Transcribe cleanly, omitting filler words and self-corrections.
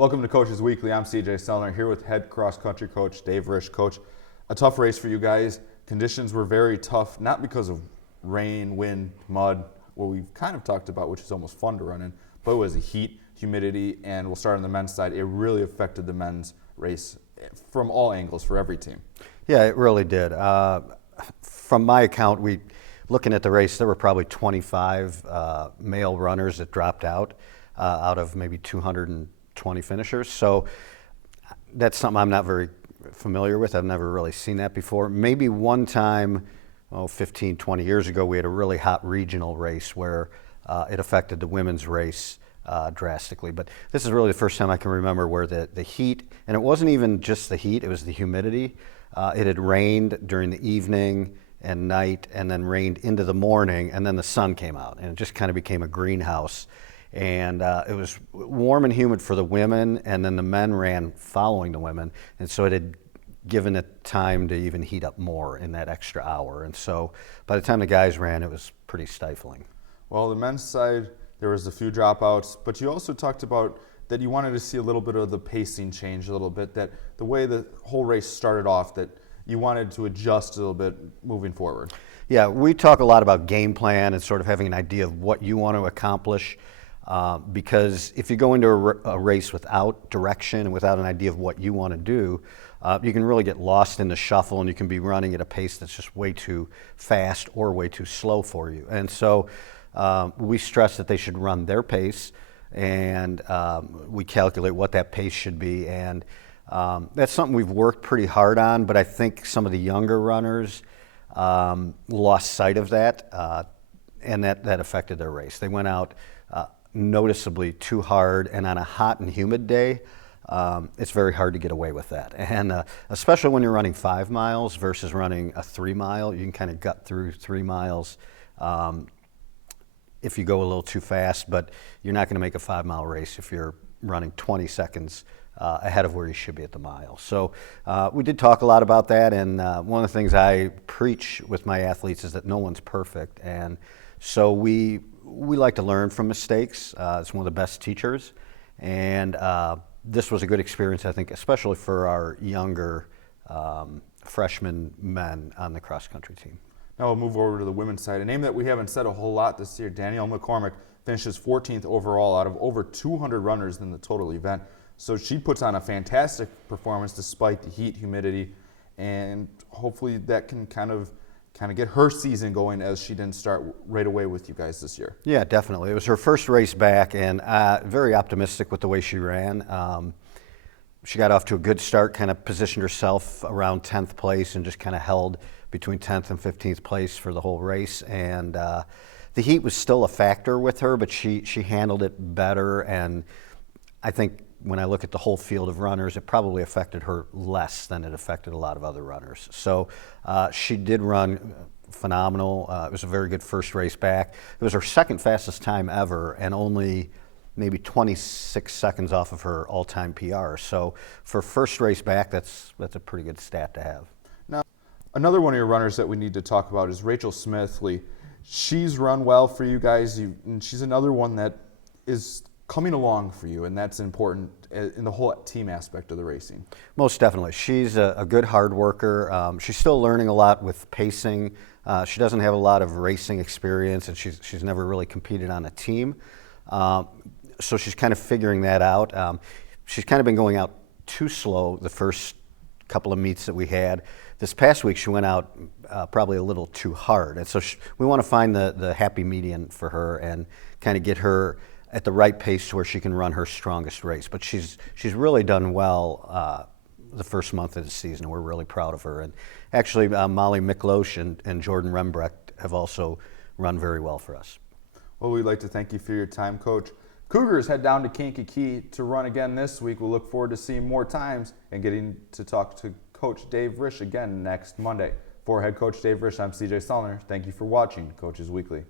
Welcome to Coaches Weekly. I'm CJ Sellner here with head cross country coach Dave Risch. Coach, a tough race for you guys. Conditions were very tough, not because of rain, wind, mud, what we've kind of talked about, which is almost fun to run in, but it was the heat, humidity, and we'll start on the men's side. It really affected the men's race from all angles for every team. Yeah, it really did. From my account, looking at the race, there were probably 25 male runners that dropped out of maybe 220 finishers. So that's something I'm not very familiar with. I've never really seen that before. Maybe one time, 15, 20 years ago, we had a really hot regional race where it affected the women's race drastically. But this is really the first time I can remember where the heat, and it wasn't even just the heat, it was the humidity. It had rained during the evening and night, and then rained into the morning, and then the sun came out, and it just kind of became a greenhouse. And it was warm and humid for the women, and then the men ran following the women, and so it had given it time to even heat up more in that extra hour. And so by the time the guys ran, it was pretty stifling. Well, the men's side, there was a few dropouts, but you also talked about that you wanted to see a little bit of the pacing change a little bit, that the way the whole race started off, that you wanted to adjust a little bit moving forward. Yeah, we talk a lot about game plan and sort of having an idea of what you want to accomplish. Because if you go into a race without direction and without an idea of what you want to do, you can really get lost in the shuffle, and you can be running at a pace that's just way too fast or way too slow for you. And so we stress that they should run their pace, and we calculate what that pace should be. And that's something we've worked pretty hard on, but I think some of the younger runners lost sight of that, and that affected their race. They went out noticeably too hard, and on a hot and humid day, it's very hard to get away with that. And especially when you're running 5 miles versus running a 3 mile, you can kind of gut through 3 miles if you go a little too fast, but you're not going to make a 5 mile race if you're running 20 seconds ahead of where you should be at the mile. So we did talk a lot about that, and one of the things I preach with my athletes is that no one's perfect, and so we like to learn from mistakes. It's one of the best teachers, and this was a good experience, I think, especially for our younger freshman men on the cross-country team. Now we'll move over to the women's side. A name that we haven't said a whole lot this year, Danielle McCormack, finishes 14th overall out of over 200 runners in the total event. So she puts on a fantastic performance despite the heat, humidity, and hopefully that can kind of get her season going, as she didn't start right away with you guys this year. Yeah, definitely. It was her first race back, and very optimistic with the way she ran. She got off to a good start, kind of positioned herself around 10th place and just kind of held between 10th and 15th place for the whole race. And the heat was still a factor with her, but she handled it better, and I think when I look at the whole field of runners, it probably affected her less than it affected a lot of other runners. So she did run phenomenal. It was a very good first race back. It was her second fastest time ever, and only maybe 26 seconds off of her all-time PR. So for first race back, that's a pretty good stat to have. Now, another one of your runners that we need to talk about is Rachel Smithley. She's run well for you guys, and she's another one that is coming along for you, and that's important in the whole team aspect of the racing. Most definitely. She's a good hard worker. She's still learning a lot with pacing. She doesn't have a lot of racing experience, and she's never really competed on a team. So she's kind of figuring that out. She's kind of been going out too slow the first couple of meets that we had. This past week she went out probably a little too hard, and so we want to find the happy median for her and kind of get her at the right pace to where she can run her strongest race. But she's really done well the first month of the season. We're really proud of her. And actually, Molly Miklosh and Jordan Rembrecht have also run very well for us. Well, we'd like to thank you for your time, Coach. Cougars head down to Kankakee to run again this week. We'll look forward to seeing more times and getting to talk to Coach Dave Risch again next Monday. For head coach Dave Risch, I'm CJ Sellner. Thank you for watching Coaches Weekly.